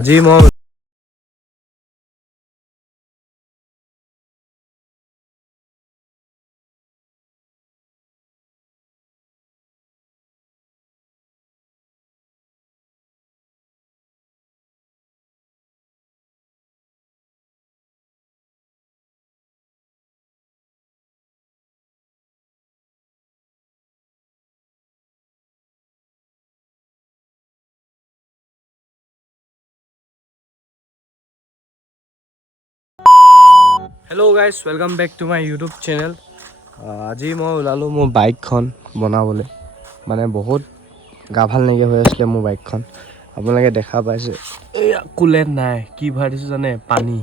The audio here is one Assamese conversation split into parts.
আজি মই hello' guys welcome back to my YouTube channel. আজি মই ওলালোঁ মোৰ বাইকখন বনাবলৈ। মানে বহুত গা ভাল নাইকিয়া হৈ আছিলে মোৰ বাইকখন। আপোনালোকে দেখা পাইছে এইয়া কুলেণ্ট নাই, কি ভৰাই দিছোঁ জানে? পানী।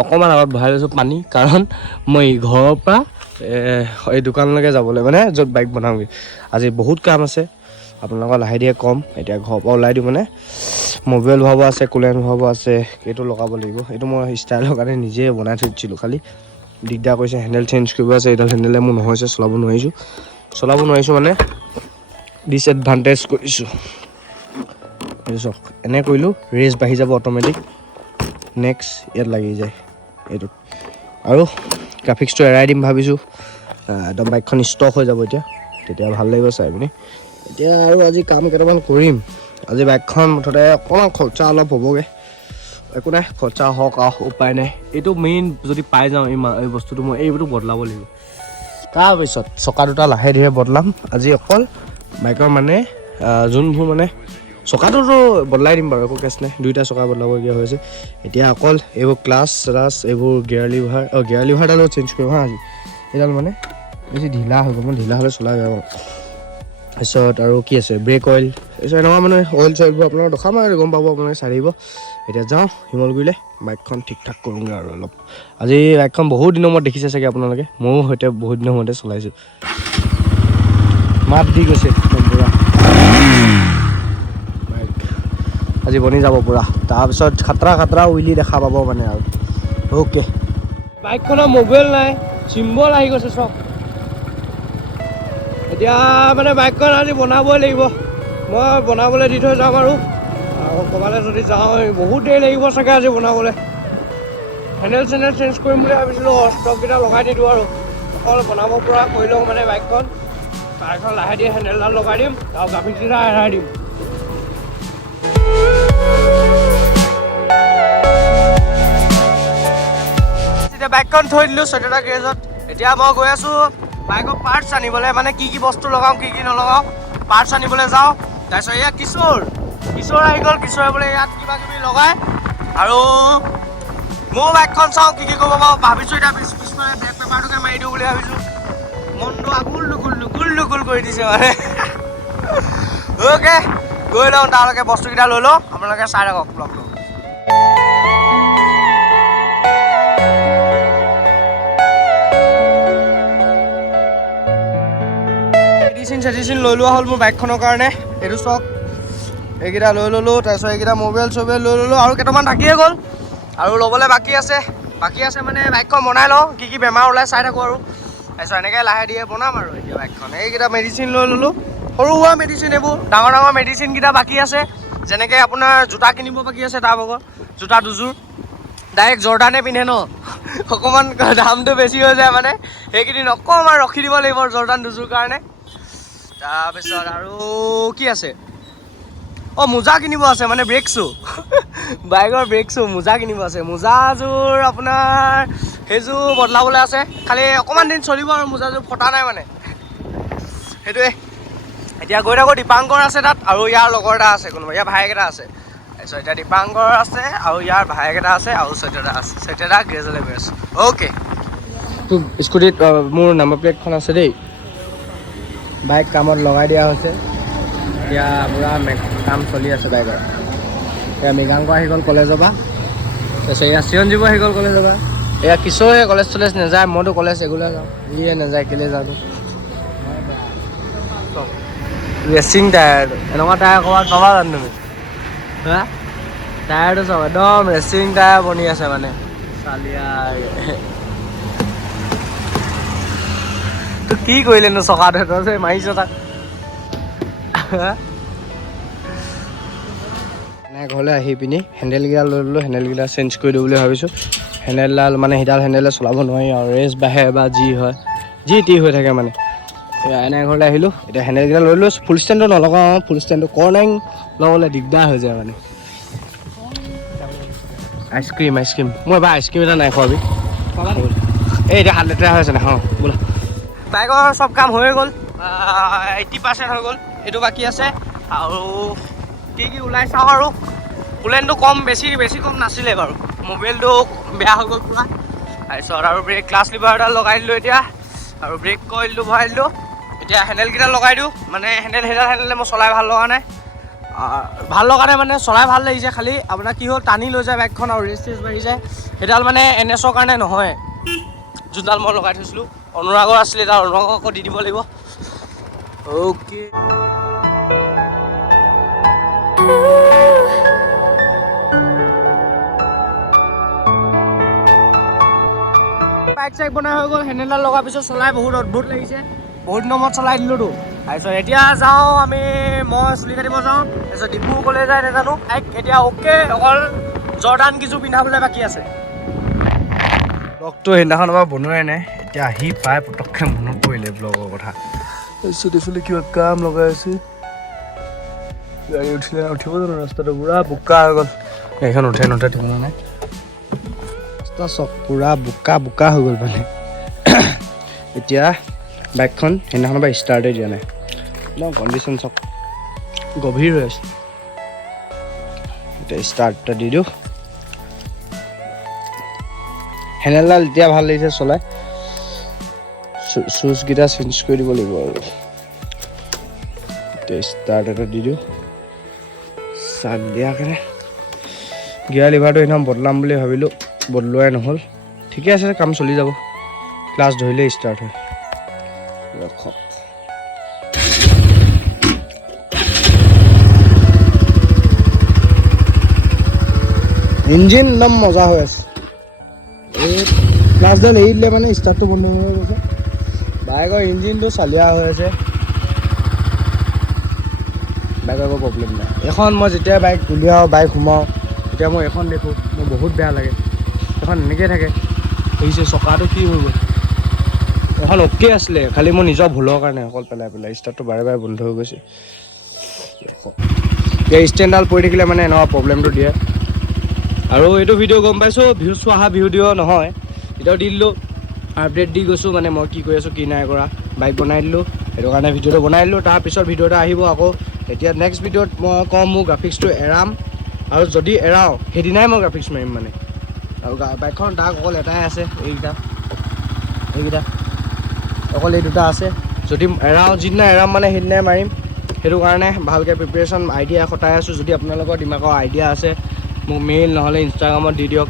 অকণমান আগত ভৰাই দিছোঁ পানী, কাৰণ মই ঘৰৰ পৰা এই দোকানলৈকে যাবলৈ, মানে য'ত বাইক বনাওঁগৈ। আজি বহুত কাম আছে, আপোনালোকক লাহে ধীৰে ক'ম। এতিয়া ঘৰৰ পৰা ওলাই দিওঁ, মানে মবিল ভৰাব আছে, কুলেণ্ট ভৰাব আছে, এইটো লগাব লাগিব। এইটো মই ষ্টাইলৰ কাৰণে নিজে বনাই থৈ দিছিলোঁ, খালি দিগদাৰ কৰিছে। হেণ্ডেল চেঞ্জ কৰিব আছে, এইডাল হেণ্ডেলে মোৰ নহৈছে, চলাব নোৱাৰিছোঁ মানে ডিছএডভান্টেজ কৰিছোঁ। এইটো চাওক, এনে কৰিলোঁ ৰেচ বাঢ়ি যাব অট'মেটিক। নেক্সট ইয়াত লাগি যায় এইটোত, আৰু গ্ৰাফিক্সটো এৰাই দিম ভাবিছোঁ। একদম বাইকখন ষ্টক হৈ যাব এতিয়া, তেতিয়া ভাল লাগিব চাই পিনি। এতিয়া আৰু আজি কাম কেইটামান কৰিম। আজি বাইকখন মুঠতে অকণমান খৰচা অলপ হ'বগৈ, একো নাই, খৰচা হওক আৰু উপায় নাই। এইটো মেইন যদি পাই যাওঁ এই বস্তুটো, মই এইটো বদলাব লাগিব। তাৰপিছত চকা দুটা লাহে ধীৰে বদলাম। আজি অকল বাইকৰ মানে যোনবোৰ মানে চকাটোতো বদলাই দিম বাৰু, একো কেছ নাই। দুইটা চকা বদলাবলগীয়া হৈছে। এতিয়া অকল এইবোৰ ক্লাছ এইবোৰ গিয়াৰ লিভাৰডালো চেঞ্জ কৰিম হা। আজি এইডাল মানে বেছি ঢিলা হৈ গ'ল, মই ঢিলা হ'লে চলাই যাওঁ। তাৰপিছত আৰু কি আছে, ব্ৰেক অইল, তাৰপিছত এনেকুৱা মানে অইল চইলবোৰ আপোনালোকক দেখাম আৰু গম পাব, আপোনালোকে চাই থাকিব। এতিয়া যাওঁ শিমলগুৰিলৈ, বাইকখন ঠিক ঠাক কৰোঁগৈ আৰু অলপ। আজি বাইকখন বহুত দিনৰ মূৰত দেখিছে চাগে আপোনালোকে, ময়ো সৈতে বহুত দিনৰ মূৰতে চলাইছোঁ। মাত দি গৈছে পূৰা বাইক, আজি বনি যাব পূৰা। তাৰপিছত খাতৰা উইলি দেখা পাব মানে আৰু। অ'কে, বাইকখনৰ মবিল নাই, চিম্বল আহি গৈছে চব। এতিয়া মানে বাইকখন আজি বনাবই লাগিব। মই বনাবলৈ দি থৈ যাম আৰু ক'ৰবালৈ যদি যাওঁ, বহুত দেৰি লাগিব চাগে আজি বনাবলৈ। হেণ্ডেল চেণ্ডেল চেঞ্জ কৰিম বুলি ভাবিছিলোঁ, ষ্টককেইটা লগাই নিদিওঁ আৰু অকল বনাব পৰা কৰি লওঁ মানে বাইকখন। বাইকখন লাহে ধীৰে হেণ্ডেলডাল লগাই দিম আৰু গ্ৰাফিক্সকেইটা এৰাই দিম। এতিয়া বাইকখন থৈ দিলোঁ চৈধ্যটা গেৰেজত। এতিয়া মই গৈ আছোঁ বাইকৰ পাৰ্টছ আনিবলৈ, মানে কি কি বস্তু লগাওঁ, কি কি নলগাওঁ, পাৰ্টছ আনিবলৈ যাওঁ। তাৰপিছত এয়া কিশোৰ আহি গ'ল। কিশোৰে বোলে ইয়াত কিবা কিবি লগাই, আৰু ময়ো বাইকখন চাওঁ কি কি কৰিব পাৰোঁ। ভাবিছোঁ এতিয়া পিছফালে ব্ৰেক পেপাৰটোকে মাৰি দিওঁ বুলি ভাবিছোঁ। মনটো আগুল দুগুল কৰি দিছে মানে। অ'কে, গৈ লওঁ তালৈকে, বস্তুকেইটা লৈ লওঁ। আপোনালোকে চাই থাকক ব্লগটো। মেডিচিন লৈ লোৱা হ'ল মোৰ বাইকখনৰ কাৰণে। এইটো চাওক, এইকেইটা লৈ ল'লোঁ। তাৰপিছত এইকেইটা মবিল চবিল লৈ ল'লোঁ, আৰু কেইটামান থাকিয়ে গ'ল, আৰু ল'বলৈ বাকী আছে মানে বাইকখন বনাই লওঁ, কি কি বেমাৰ ওলাই চাই থাকোঁ আৰু। তাৰপিছত এনেকৈ লাহে ধীৰে বনাম আৰু এতিয়া বাইকখন। এইকেইটা মেডিচিন লৈ ল'লোঁ, সৰু সুৰা মেডিচিন এইবোৰ। ডাঙৰ মেডিচিনকেইটা বাকী আছে, যেনেকৈ আপোনাৰ জোতা কিনিব বাকী আছে, তাৰ ভাগৰ জোতা দুযোৰ। ডাইৰেক্ট জৰ্ডানে পিন্ধে ন, অকণমান দামটো বেছি হৈ যায় মানে, সেইকেইদিন অকণমান ৰখি দিব লাগিব জৰ্ডান দুযোৰ কাৰণে। তাৰপিছত আৰু কি আছে, মোজা কিনিব আছে, মানে ব্ৰেক শ্বু, বাইকৰ ব্ৰেক শ্বু, মোজা কিনিব আছে। মোজাযোৰ আপোনাৰ সেইযোৰ বদলাবলৈ আছে, খালি অকণমান দিন চলিব আৰু মোজাযোৰ ফটা নাই মানে, সেইটোৱে। এতিয়া গৈ থাকোঁ, দীপাংকৰ আছে তাত, আৰু ইয়াৰ লগৰ এটা আছে কোনোবা, ইয়াৰ ভায়েক এটা আছে। তাৰপিছত এতিয়া দীপাংকৰ আছে, আৰু ইয়াৰ ভায়েক এটা আছে, আৰু চৈত্যটা গেৰেজলৈ গৈ আছোঁ। অ'কে, স্কুটিত মোৰ নাম্বাৰ প্লেটখন আছে দেই। বাইক কামত লগাই দিয়া হৈছে, এতিয়া পূৰা কাম চলি আছে বাইকৰ। এয়া মৃগাংক আহি গ'ল কলেজৰ পৰা, তাৰপিছত এয়া চিৰঞ্জীৱ আহি গ'ল কলেজৰ পৰা। এয়া কিশোৰে কলেজ চলেজ নাযায়, মইতো কলেজ ৰেগুলাৰ যাওঁ, ইয়ে নাযায়, কেলৈ যাওঁ। ৰেচিং টায়াৰ, এনেকুৱা টায়াৰ ক'ৰবাত পাবা জানো তুমি? হা, টায়াৰটো চাওক, একদম ৰেচিং টায়াৰ বনি আছে মানে চালিয়া। তোক কি কৰিলেনো চকাটোৱে, তই যে মাৰিছ তাক। ঘৰলৈ আহি পিনি হেণ্ডেলকেইডাল লৈ ল'লোঁ, হেণ্ডেলকেইডাল চেঞ্জ কৰি দিওঁ বুলি ভাবিছোঁ। হেণ্ডেলডাল মানে সিডাল হেণ্ডেলে চলাব নোৱাৰি আৰু ৰেচ বাঢ়ে বা যি হয় যি টি হৈ থাকে মানে। এনে ঘৰলৈ আহিলোঁ, এতিয়া হেণ্ডেলকেইডাল লৈ লৈছোঁ। ফুল ষ্টেণ্ডটো নলগাওঁ, ফুল ষ্টেণ্ডটো কৰ্ণাৰিং লগাবলৈ দিগদাৰ হৈ যায় মানে। আইচক্ৰীম মই এবাৰ আইচক্ৰীম এটা নাই খোৱাবি এই এতিয়া 7 লেতেৰা হৈ আছে নাখাওঁ বোলা। বাইকৰ চব কাম হৈ গ'ল, 80% হৈ গ'ল, এইটো বাকী আছে। আৰু কি ওলাই চাওঁ আৰু কুলেনটো বেছি কম নাছিলে বাৰু। মোবাইলটো বেয়া হৈ গ'ল পুৰা। তাৰপিছত আৰু ব্ৰেক ক্লাছ লিভাৰ এডাল লগাই দিলোঁ এতিয়া, আৰু ব্ৰেক কইলটো ভৰাই দিলোঁ। এতিয়া হেণ্ডেলকেইটা লগাই দিওঁ, মানে সেইডাল হেণ্ডেলে মই চলাই ভাল লগা নাই। মানে চলাই ভাল লাগিছে, খালি আপোনাৰ কি হ'ল টানি লৈ যায় বাইকখন আৰু ৰেচ বাঢ়ি যায়। সেইডাল মানে NSৰ কাৰণে নহয়, যোনডাল মই লগাই থৈছিলোঁ। অনুৰাগৰ আছিলে, তাৰ অনুৰাগক আকৌ দি দিব লাগিব। অ'কে বাইক চাইক বনাই হৈ গ'ল। হেণ্ডেলডাল লগাৰ পিছত চলাই বহুত অদ্ভুত লাগিছে, বহুত দিনৰ মূৰত চলাই দিলোঁতো। তাৰপিছত এতিয়া যাওঁ মই চুলি কাটিব যাওঁ। তাৰপিছত ডিপু ক'লে যায় নাজানো। বাইক এতিয়া অ'কে, অকল জৰ্দান কিছু পিন্ধাবলৈ বাকী আছে। ব্লগটো সেইদিনাখনৰ পৰা বনোৱাই নাই, এতিয়া আহি পাই পটককৈ মনত পৰিলে ব্লগৰ কথা। তাৰপিছত এইফালে কিবা কাম লগাই আছে, গাড়ী উঠিব জানো? ৰাস্তাটো পুৰা বোকা হৈ গ'ল, গাড়ীখন উঠে ঠিক নাই। ৰাস্তা চব পুৰা বোকা হৈ গ'ল মানে। এতিয়া বাইকখন সেইদিনাখনৰ পৰা ষ্টাৰ্টেই দিয়া নাই, একদম কণ্ডিশ্যন চব গভীৰ হৈ আছে। এতিয়া ষ্টাৰ্ট এটা দি দিওঁ। হেণ্ডেলডাল এতিয়া ভাল লাগিছে চলাই, চুইচকেইটা চেঞ্জ কৰি দিব লাগিব আৰু। এতিয়া ষ্টাৰ্ট এটা দি দিওঁ, চাক দিয়াৰ কাৰণে। গিয়াৰ লিভাৰটো সেইদিনা বদলাম বুলি ভাবিলোঁ, বদলোৱাই নহ'ল। ঠিকে আছে, কাম চলি যাব, ক্লাছ ধৰিলেই ষ্টাৰ্ট হয়। ৰখক ইঞ্জিন একদম মজা হৈ আছে। এই ক্লাছডাল এৰি দিলে মানে ষ্টাৰ্টটো বন্ধ হৈ গৈছে। বাইকৰ ইঞ্জিনটো চালিয়া হৈ আছে, বাইকৰ একো প্ৰব্লেম নাই। এখন মই যেতিয়া বাইক উলিয়াওঁ, বাইক সোমাওঁ, তেতিয়া মই এখন দেখোঁ, মোৰ বহুত বেয়া লাগে। এখন এনেকৈ থাকে, দেখিছে চকাটো কি হৈ গ'ল। এখন অ'কে আছিলে, খালি মোৰ নিজৰ ভুলৰ কাৰণে অকল পেলাই ষ্টাৰ্টটো বাৰে বন্ধ হৈ গৈছে। এতিয়া ষ্টেণ্ডডাল পৰি থাকিলে মানে এনেকুৱা প্ৰব্লেমটো দিয়ে। আৰু এইটো ভিডিঅ' গম পাইছোঁ ভিউজ অহা ভিডিঅ' নহয়, এতিয়াও দি দিলোঁ। আপডেট দি গৈছোঁ, মানে মই কি কৰি আছোঁ কি নাই কৰা। বাইক বনাই দিলোঁ, সেইটো কাৰণে ভিডিঅ'টো বনাই দিলোঁ। তাৰপিছত ভিডিঅ' এটা আহিব আকৌ। এতিয়া নেক্সট ভিডিঅ'ত মই ক'ম মোৰ গ্ৰাফিক্সটো এৰাম, আৰু যদি এৰাওঁ সেইদিনাই মই গ্ৰাফিক্স মাৰিম মানে। আৰু বাইকখনৰ দাগ অকল এটাই আছে, এইকেইটা অকল এই দুটা আছে। যদি এৰাওঁ, যিদিনা এৰাম মানে সেইদিনাই মাৰিম। সেইটো কাৰণে ভালকৈ প্ৰিপেৰেশ্যন আইডিয়া খটাই আছোঁ। যদি আপোনালোকৰ দিমাগৰ আইডিয়া আছে, মোক মেইল নহ'লে ইনষ্টাগ্ৰামত দি দিয়ক।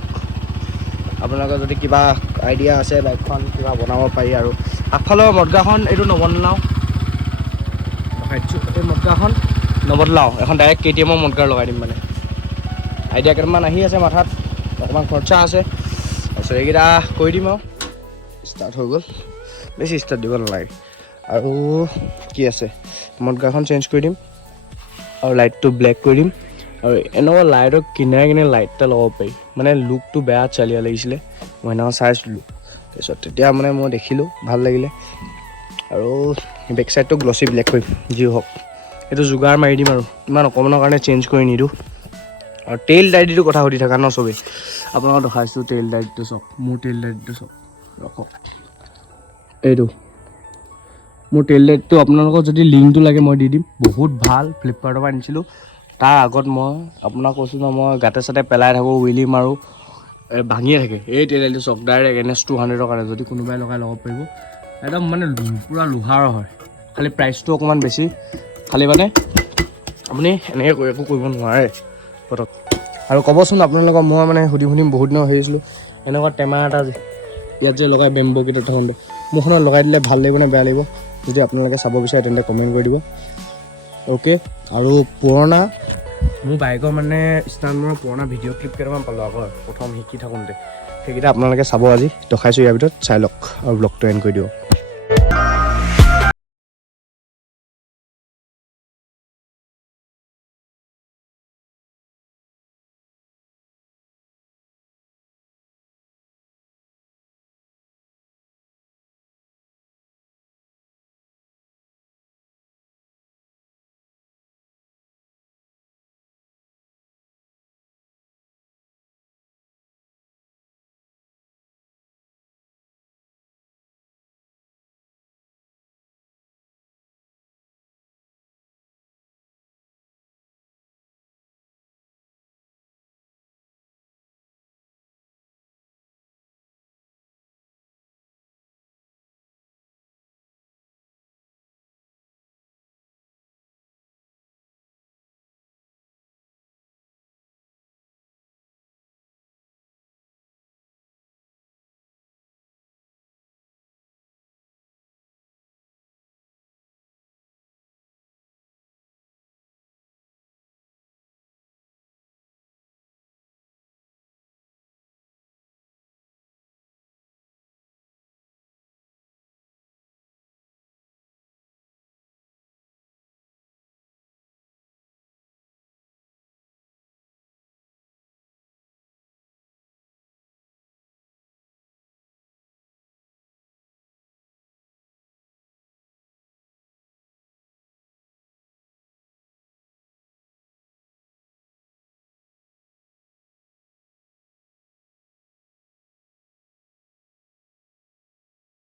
আপোনালোকৰ যদি কিবা আইডিয়া আছে, বাইকখন কিবা বনাব পাৰি। আৰু আগফালৰ মদগাখন এইটো নবদলাওঁ, এই মদগাখন নবদলাওঁ, এখন ডাইৰেক্ট KTMৰ মদগাৰ লগাই দিম মানে। আইডিয়া কেইটামান আহি আছে মাথাত, অকণমান খৰচা আছে। তাৰপিছত এইকেইটা কৰি দিম আৰু ষ্টাৰ্ট হৈ গ'ল। বেছি ষ্টাৰ্ট দিব নালাগে। আৰু কি আছে, মদগাখন চেঞ্জ কৰি দিম, আৰু লাইটটো ব্লেক কৰি দিম। আৰু এনেকুৱা লাইটৰ কিনাৰে লাইট এটা লগাব পাৰি, মানে লুকটো বেয়া চালিয়া লাগিছিলে, মই সেইদিনাখন চাইছিলোঁ। তাৰপিছত তেতিয়া মানে মই দেখিলোঁ, ভাল লাগিলে। আৰু বেক চাইডটো গ্লছী ব্লেক কৰিম, যি হওক এইটো যোগাৰ মাৰি দিম। আৰু ইমান অকণমানৰ কাৰণে চেঞ্জ কৰি নিদিওঁ। আৰু টেইল লাইটটো কথা সুধি থকা ন চবেই, আপোনালোকক দেখাইছোঁ টেইল লাইটটো চাওক, মোৰ টেইল লাইটটো চাওক, ৰখক এইটো মোৰ টেইল লাইটটো। আপোনালোকক যদি লিংকটো লাগে মই দি দিম, বহুত ভাল, ফ্লিপকাৰ্টৰ পৰা আনিছিলোঁ। তাৰ আগত মই আপোনাক কৈছোঁ ন, মই গাতে চাতে পেলাই থাকোঁ, হুইলি মাৰোঁ, ভাঙিয়ে থাকে। এই টেইল লাইটটো চাওক, ডাইৰেক্ট NS200ৰ কাৰণে, যদি কোনোবাই লগাই ল'ব পাৰিব। একদম মানে পূৰা লোহাৰৰ হয়, খালি প্ৰাইচটো অকণমান বেছি। খালি মানে আপুনি এনেকৈ একো কৰিব নোৱাৰে পটক। আৰু ক'বচোন আপোনালোকক, মই মানে সুধিম বহুত দিনৰ ভাবিছিলোঁ, এনেকুৱা টেমা এটা ইয়াত যে লগাই বেম্বো কেইটাত থাকোঁতে, মোৰখনত লগাই দিলে ভাল লাগিব নে বেয়া লাগিব? যদি আপোনালোকে চাব বিচাৰে তেন্তে কমেণ্ট কৰি দিব। অ'কে। আৰু পুৰণা মোৰ বাইকৰ মানে ষ্টাণ্ডৰ পুৰণা ভিডিঅ' ক্লিপ কেইটামান পালোঁ আগৰ, প্ৰথম শিকি থাকোঁতে, সেইকেইটা আপোনালোকে চাব। আজি দেখাইছোঁ ইয়াৰ ভিতৰত, চাই লওক আৰু ব্লগটো এণ্ড কৰি দিয়ক।